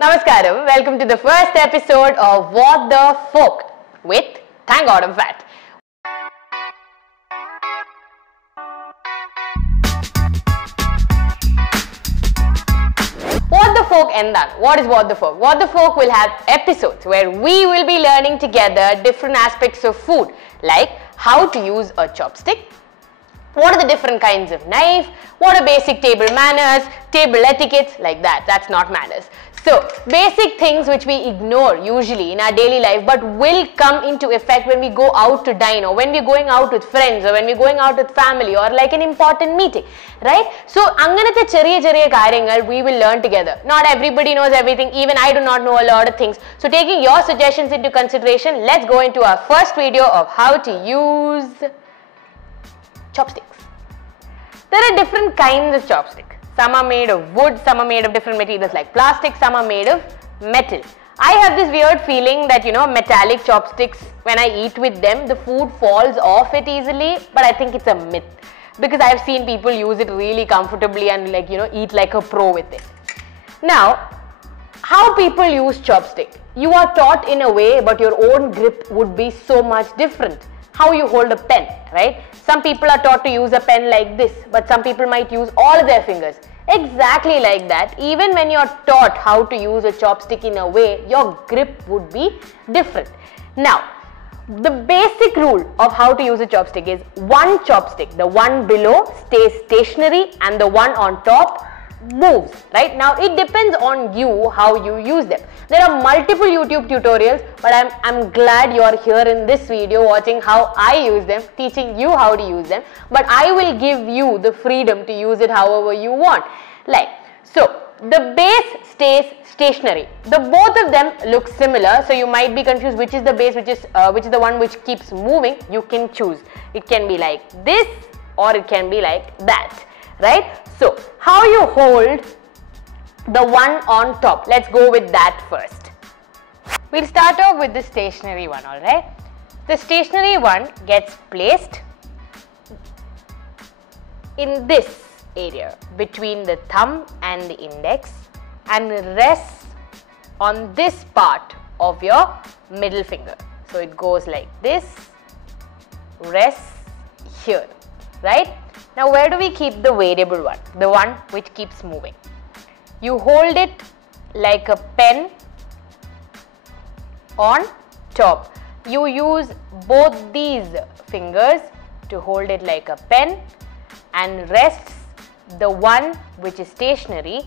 Namaskaram, welcome to the first episode of What the Fork with Thank God I'm Fat. What the Fork endan? What is What the Fork? What the Fork will have episodes where we will be learning together different aspects of food, like how to use a chopstick, what are the different kinds of knife, what are basic table manners, table etiquettes, like that. That's not manners. So, basic things which we ignore usually in our daily life but will come into effect when we go out to dine, or when we're going out with friends, or when we're going out with family, or like an important meeting, right? So, anganathe cheriya karyangal we will learn together. Not everybody knows everything, even I do not know a lot of things. So, taking your suggestions into consideration, let's go into our first video of how to use chopsticks. There are different kinds of chopsticks. Some are made of wood, some are made of different materials like plastic, some are made of metal. I have this weird feeling that, metallic chopsticks, when I eat with them, the food falls off it easily, but I think it's a myth. Because I have seen people use it really comfortably and eat like a pro with it. Now, how people use chopstick? You are taught in a way, but your own grip would be so much different. How you hold a pen, right? Some people are taught to use a pen like this, but some people might use all of their fingers. Exactly like that, even when you're taught how to use a chopstick in a way, your grip would be different. Now, the basic rule of how to use a chopstick is one chopstick, the one below stays stationary and the one on top moves, right? Now, it depends on you how you use them. There are multiple YouTube tutorials, but I'm glad you are here in this video watching how I use them, teaching you how to use them, but I will give you the freedom to use it however you want. So, the base stays stationary. The both of them look similar, so you might be confused which is the base, which is the one which keeps moving. You can choose. It can be like this or it can be like that, right? So, how you hold the one on top? Let's go with that first. We'll start off with the stationary one, alright? The stationary one gets placed in this area between the thumb and the index and rests on this part of your middle finger. So, it goes like this, rests here, right? Now, where do we keep the variable one, the one which keeps moving? You hold it like a pen on top. You use both these fingers to hold it like a pen and rests the one which is stationary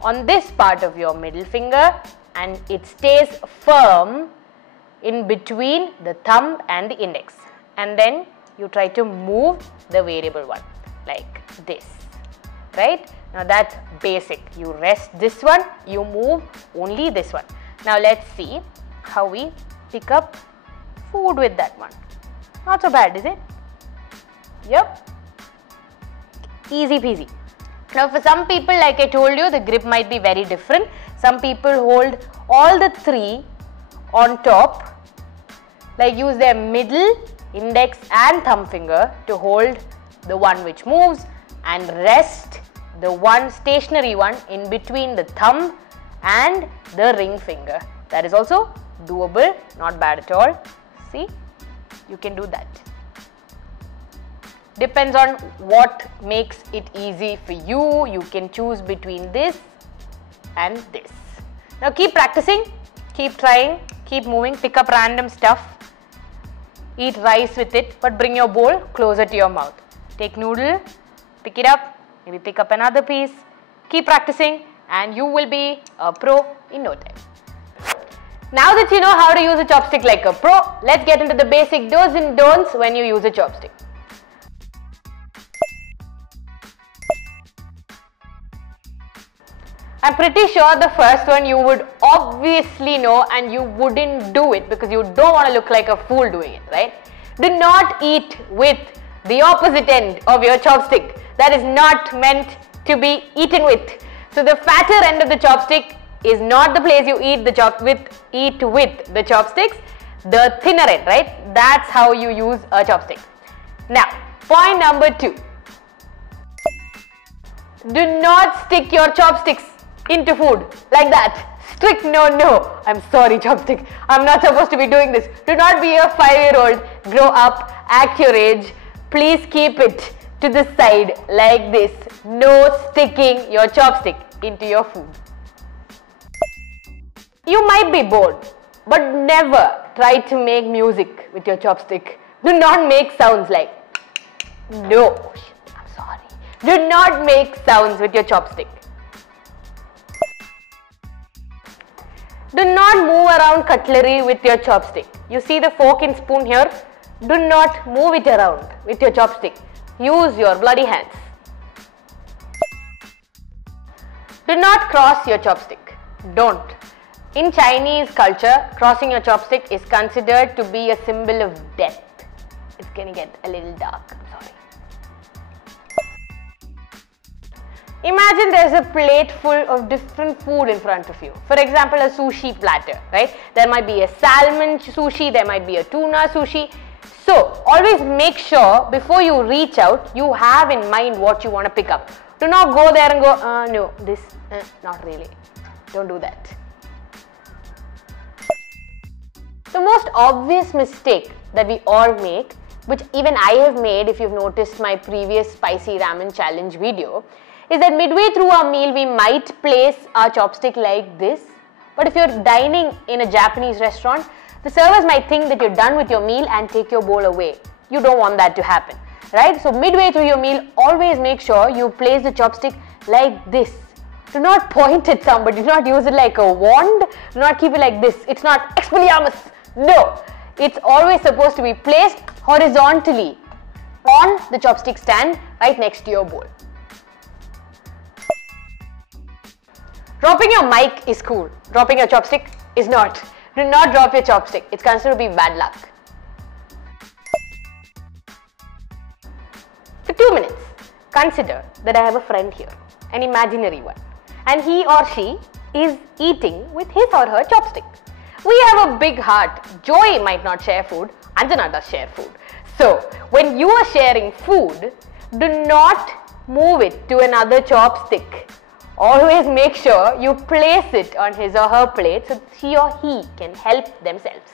on this part of your middle finger, and it stays firm in between the thumb and the index, and then you try to move the variable one like this, right? Now that's basic. You rest this one, you move only this one. Now let's see how we pick up food with that one. Not so bad, is it? Yep. Easy peasy. Now for some people, like I told you, the grip might be very different. Some people hold all the three on top, like use their middle, index and thumb finger to hold the one which moves and rest the one stationary one in between the thumb and the ring finger. That is also doable, not bad at all. See, you can do that. Depends on what makes it easy for you. You can choose between this and this. Now keep practicing, keep trying, keep moving, pick up random stuff. Eat rice with it, but bring your bowl closer to your mouth. Take noodle, pick it up, maybe pick up another piece. Keep practicing and you will be a pro in no time. Now that you know how to use a chopstick like a pro, let's get into the basic do's and don'ts when you use a chopstick. I'm pretty sure the first one you would obviously know and you wouldn't do it because you don't want to look like a fool doing it, right? Do not eat with the opposite end of your chopstick. That is not meant to be eaten with. So the fatter end of the chopstick is not the place you eat with the chopsticks. The thinner end, right? That's how you use a chopstick. Now, point number 2. Do not stick your chopsticks into food like that. Strict no. I'm sorry, chopstick. I'm not supposed to be doing this. Do not be a 5-year-old. Grow up, act your age. Please keep it to the side like this. No sticking your chopstick into your food. You might be bored, but never try to make music with your chopstick. Do not make sounds like no. I'm sorry. Do not make sounds with your chopstick. Do not move around cutlery with your chopstick. You see the fork and spoon here? Do not move it around with your chopstick. Use your bloody hands. Do not cross your chopstick. Don't. In Chinese culture, crossing your chopstick is considered to be a symbol of death. It's gonna get a little dark. I'm sorry. Imagine there's a plate full of different food in front of you. For example, a sushi platter, right? There might be a salmon sushi, there might be a tuna sushi. So, always make sure before you reach out, you have in mind what you want to pick up. Do not go there and go, no, this, not really. Don't do that. The most obvious mistake that we all make, which even I have made if you've noticed my previous spicy ramen challenge video, is that midway through our meal we might place our chopstick like this. But if you're dining in a Japanese restaurant, the servers might think that you're done with your meal and take your bowl away. You don't want that to happen, right? So midway through your meal, always make sure you place the chopstick like this. Do not point at somebody, do not use it like a wand, do not keep it like this. It's not Expelliarmus. No, it's always supposed to be placed horizontally on the chopstick stand right next to your bowl. Dropping your mic is cool. Dropping your chopstick is not. Do not drop your chopstick. It's considered to be bad luck. For 2 minutes, consider that I have a friend here, an imaginary one, and he or she is eating with his or her chopstick. We have a big heart. Joy might not share food. Anjana does share food. So, when you are sharing food, do not move it to another chopstick. Always make sure you place it on his or her plate so she or he can help themselves.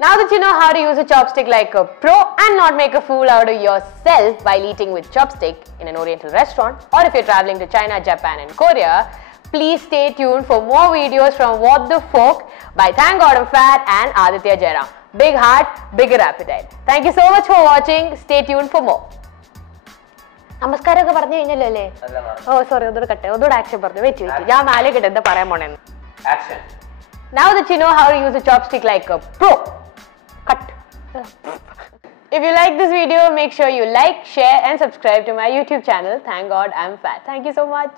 Now that you know how to use a chopstick like a pro and not make a fool out of yourself while eating with chopstick in an Oriental restaurant, or if you're traveling to China, Japan and Korea, please stay tuned for more videos from What the Fork by Thank God I'm Fat and Adithya Jayaram. Big heart, bigger appetite. Thank you so much for watching. Stay tuned for more. നമസ്കാരമൊക്കെ പറഞ്ഞു കഴിഞ്ഞല്ലേ? ഓ sorry, ഒന്നുകൂടെ കട്ടെ, ഒന്നുകൂടെ action പറഞ്ഞു. Wait ഞാൻ നാലേ കിട്ടെ എന്താ പറയാൻ പോണെന്ന്. Now that you know how to use a chopstick like a pro, cut. If you like this video, make sure you like, share and subscribe to my YouTube channel. Thank God I'm Fat. Thank you so much.